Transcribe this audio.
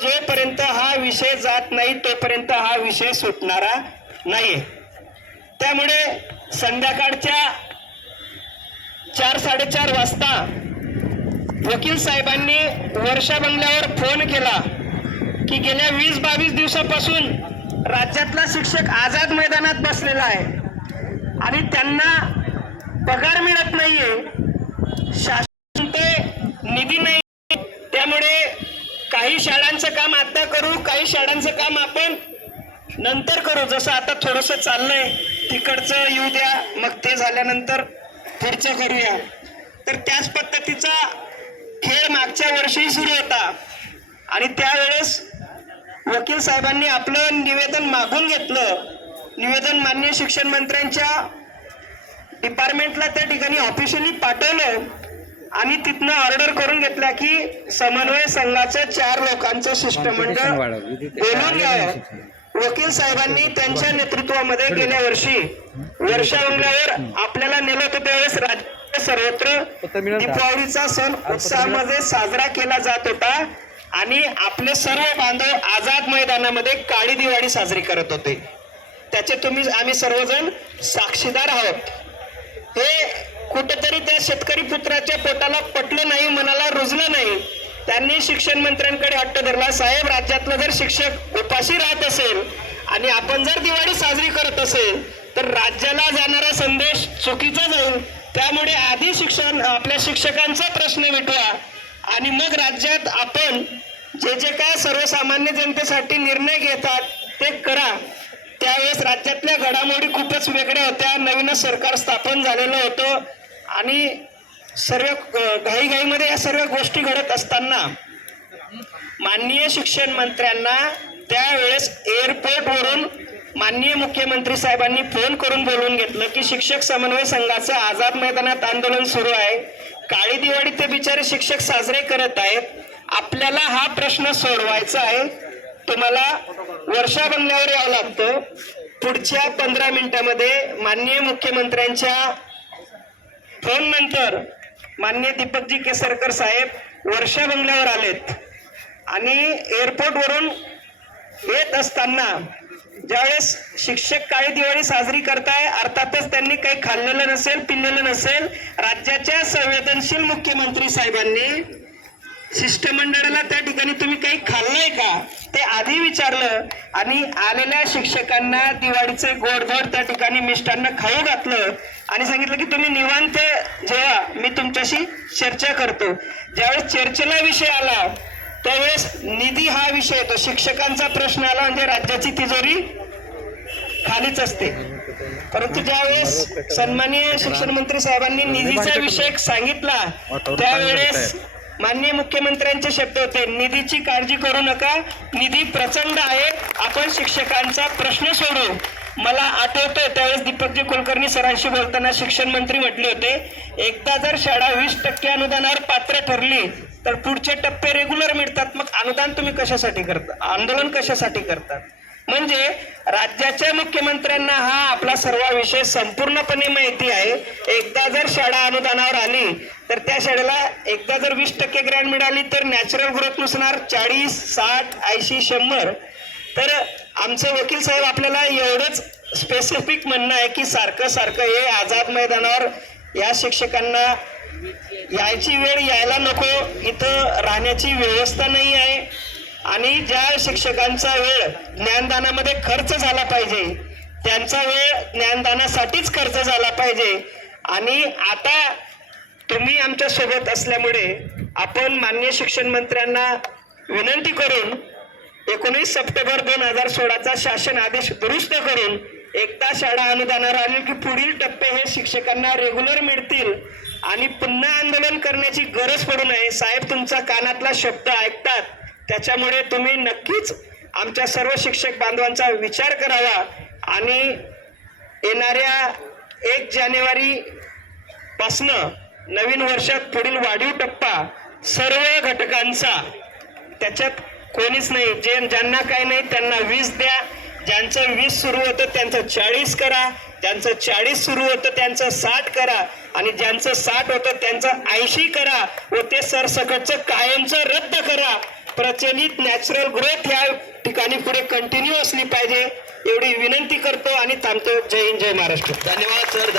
जोपर्यंत हा विषय जात नाही तोपर्यंत हा विषय सुटणारा नाही। त्यामुळे संध्याकाळच्या 4-4:30 वाजता वकील साहेबांनी वर्षा बंगल्यावर फोन केला की गेल्या 20-22 दिवसापासून राज्यातला शिक्षक आझाद मैदानात बसलेला आहे आणि त्यांना पगार मिळत नाहीये, शासन निधी नाही, त्यामुळे काही शाळांचं काम आता करू, काही शाळांचं काम आपण नंतर करू, जसं आता थोडंसं चाललंय तिकडचं येऊ द्या, मग ते झाल्यानंतर पुढचं करूया। तर त्याच पद्धतीचा खेळ मागच्या वर्षी सुरू होता आणि त्यावेळेस वकील साहेबांनी आपलं निवेदन मागून घेतलं। निवेदन माननीय शिक्षण मंत्र्यांच्या डिपार्टमेंटला त्या ठिकाणी ऑफिशियली पाठवलं आणि तिथनं ऑर्डर करून घेतला की समन्वय संघाचं 4 लोकांचं शिष्टमंडळ बोलून घ्यावं। वकील साहेबांनी त्यांच्या नेतृत्वामध्ये गेल्या वर्षी वर्षा बंगल्यावर आपल्याला नेलं होतं। त्यावेळेस राज्यात सर्वत्र दीपावलीचा सण उत्साहामध्ये साजरा केला जात होता आणि आपले सर्व बांधव आझाद मैदानामध्ये काळी दिवाळी साजरी करत होते। त्याचे आम्ही सर्वजण साक्षीदार आहोत। हे कुठेतरी त्या शेतकरी पुत्राच्या पोटाला पटलं नाही, मनाला रुजलं नाही। त्यांनी शिक्षण मंत्र्यांकडे हट्ट धरला, साहेब राज्यातला जर शिक्षक उपाशी राहत असेल आणि आपण जर दिवाळी साजरी करत असेल तर राज्याला जाणारा संदेश चुकीचा जाईल, त्यामुळे आधी आपल्या शिक्षकांचा प्रश्न मिटवा आणि मग राज्यात आपण जे काय सर्वसामान्य जनतेसाठी निर्णय घेतात ते करा। त्यावेळेस राज्यातल्या घडामोडी खूपच वेगळ्या होत्या, नवीनच सरकार स्थापन झालेलं होतं आणि सर्व घाईघाईमध्ये या सर्व गोष्टी घडत असताना माननीय शिक्षण मंत्र्यांना त्यावेळेस एअरपोर्टवरून माननीय मुख्यमंत्री साहेबांनी फोन करून बोलवून घेतलं की शिक्षक समन्वय संघाचं आझाद मैदानात आंदोलन सुरू आहे, काळी दिवाळी ते बिचारे शिक्षक साजरे करत आहेत, आपल्याला हा प्रश्न सोडवायचा आहे, तुम्हाला वर्षा बंगल्यावर यावं लागतं। पुढच्या 15 मिनिटांमध्ये माननीय मुख्यमंत्र्यांच्या फोन नंतर माननीय दीपकजी केसरकर साहेब वर्षा बंगल्यावर आलेत आणि एअरपोर्टवरून येत असताना ज्यावेळेस शिक्षक काळी दिवाळी साजरी करताय, अर्थातच त्यांनी काही खाल्लेलं नसेल, पिल्लेलं नसेल, राज्याच्या संवेदनशील मुख्यमंत्री साहेबांनी शिष्टमंडळाला त्या ठिकाणी तुम्ही काही खाल्लंय का ते आधी विचारलं आणि आलेल्या शिक्षकांना दिवाळीचे गोडधोड त्या ठिकाणी मिष्टान्न खाऊ घातलं आणि सांगितलं की तुम्ही निवांत जेव्हा मी तुमच्याशी चर्चा करतो। ज्यावेळेस चर्चेला विषय आला त्यावेळेस निधी हा विषय येतो, शिक्षकांचा प्रश्न आला म्हणजे राज्याची तिजोरी खालीच असते। परंतु ज्यावेळेस सन्माननीय शिक्षण मंत्री साहेबांनी निधीचा विषय सांगितला त्यावेळेस माननीय मुख्यमंत्र्यांचे शब्द होते, निधीची काळजी करू नका, निधी प्रचंड आहे, आपण शिक्षकांचा प्रश्न सोडू। मला आठवतंय त्यावेळेस दीपकजी कुलकर्णी सरांशी बोलताना शिक्षण मंत्री म्हटले होते, एकदा जर शाळा 20% अनुदानावर पात्र ठरली तर पुढचे टप्पे रेग्युलर मिळतात, मग अनुदान तुम्ही कशासाठी करता, आंदोलन कशासाठी करतात। म्हणजे राज्याच्या मुख्यमंत्र्यांना हा आपला सर्व विषय संपूर्णपणे माहिती आहे। एकदा जर शाळा अनुदानावर आली तर त्या शाळेला एकदा जर 20% ग्रँट मिळाली तर नॅचरल ग्रोथ नुसार 40, 60, 80, 100। तर आमचे वकील साहेब आपल्याला एवढंच स्पेसिफिक म्हणणं आहे की सारखं सारखं हे आझाद मैदानावर या शिक्षकांना यायची वेळ यायला नको, इथं राहण्याची व्यवस्था नाही आहे आणि ज्या शिक्षकांचा वेळ ज्ञानदानामध्ये खर्च झाला पाहिजे त्यांचा वेळ ज्ञानदानासाठीच खर्च झाला पाहिजे। आणि आता तुम्ही आमच्या सोबत असल्यामुळे आपण माननीय शिक्षण मंत्र्यांना विनंती करून 19 सप्टेंबर 2016चा शासन आदेश दुरुस्त करून एकदा शाळा अनुदानावर आली की पुढील टप्पे हे शिक्षकांना रेग्युलर मिळतील आणि पुन्हा आंदोलन करण्याची गरज पडू नये। साहेब तुमचा कानातला शब्द ऐकतात, त्याच्यामुळे तुम्ही नक्कीच आमच्या सर्व शिक्षक बांधवांचा विचार करावा आणि येणाऱ्या 1 जानेवारी पासनं नवीन वर्षात पुढील वाढीव टप्पा सर्व घटकांचा, त्याच्यात कोणीच नाही, ज्यांना काही नाही त्यांना 20 द्या, ज्यांचं 20 सुरू होतं त्यांचं 40 करा, ज्यांचं 40 सुरू होतं त्यांचं 60 करा आणि ज्यांचं 60 होतं त्यांचं 80 करा व ते सरसकटचं कायमचं रद्द करा। प्रचलित नॅचरल ग्रोथ ह्या ठिकाणी पुढे कंटिन्यू असली पाहिजे एवढी विनंती करतो आणि थांबतो. जय हिंद, जय महाराष्ट्र. धन्यवाद सर.